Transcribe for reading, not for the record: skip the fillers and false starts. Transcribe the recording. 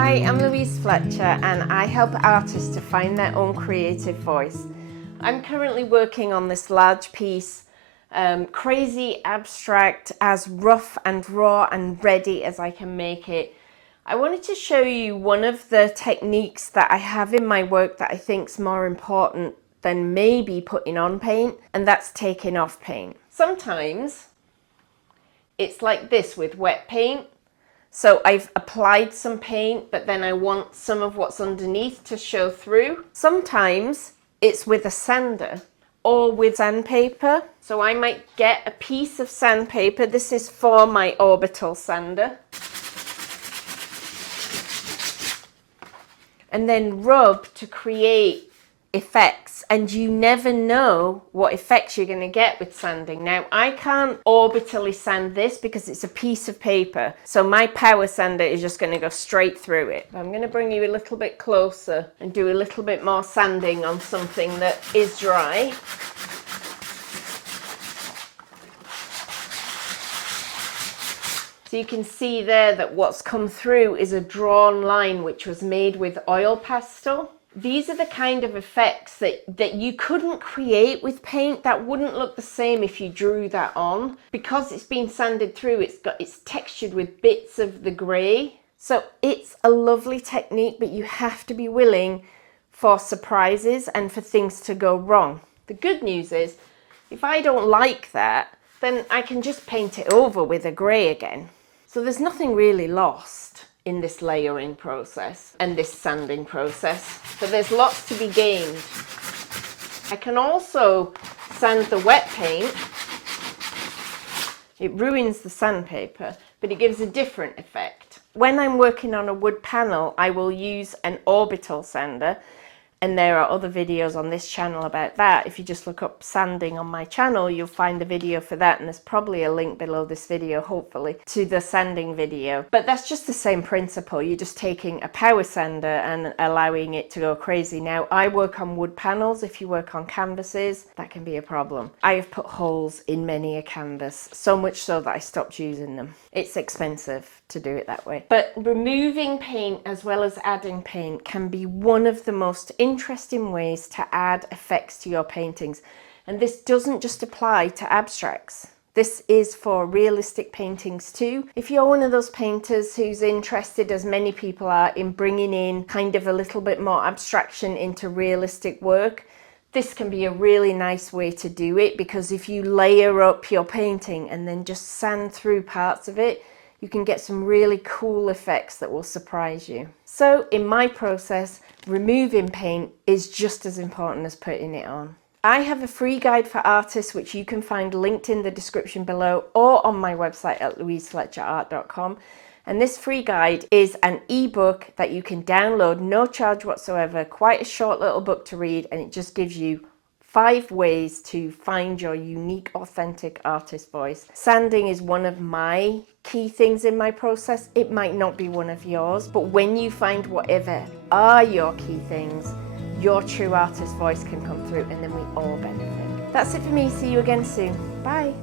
Hi, I'm Louise Fletcher and I help artists to find their own creative voice. I'm currently working on this large piece, crazy, abstract, as rough and raw and ready as I can make it. I wanted to show you one of the techniques that I have in my work that I think is more important than maybe putting on paint, and that's taking off paint. Sometimes it's like this with wet paint. So I've applied some paint, but then I want some of what's underneath to show through. Sometimes it's with a sander or with sandpaper. So I might get a piece of sandpaper. This is for my orbital sander. And then rub to create effects, and you never know what effects you're going to get with sanding. Now, I can't orbitally sand this because it's a piece of paper, so my power sander is just going to go straight through it. I'm going to bring you a little bit closer and do a little bit more sanding on something that is dry. So you can see there that what's come through is a drawn line which was made with oil pastel. These are the kind of effects that you couldn't create with paint. That wouldn't look the same if you drew that on. Because it's been sanded through, it's textured with bits of the grey. So it's a lovely technique, but you have to be willing for surprises and for things to go wrong. The good news is, if I don't like that, then I can just paint it over with a grey again. So there's nothing really lost in this layering process and this sanding process, but there's lots to be gained. I can also sand the wet paint. It ruins the sandpaper, but it gives a different effect. When I'm working on a wood panel, I will use an orbital sander, and there are other videos on this channel about that. If you just look up sanding on my channel, you'll find the video for that, and there's probably a link below this video, hopefully, to the sanding video. But that's just the same principle. You're just taking a power sander and allowing it to go crazy. Now, I work on wood panels. If you work on canvases, that can be a problem. I have put holes in many a canvas, so much so that I stopped using them. It's expensive to do it that way. But removing paint as well as adding paint can be one of the most interesting ways to add effects to your paintings. And this doesn't just apply to abstracts. This is for realistic paintings too. If you're one of those painters who's interested, as many people are, in bringing in kind of a little bit more abstraction into realistic work, this can be a really nice way to do it, because if you layer up your painting and then just sand through parts of it, you can get some really cool effects that will surprise you. So in my process, removing paint is just as important as putting it on. I have a free guide for artists which you can find linked in the description below or on my website at louisefletcherart.com. And this free guide is an ebook that you can download, no charge whatsoever, quite a short little book to read, and it just gives you 5 ways to find your unique, authentic artist voice. Sanding is one of my key things in my process. It might not be one of yours, but when you find whatever are your key things, your true artist voice can come through, and then we all benefit. That's it for me. See you again soon. Bye.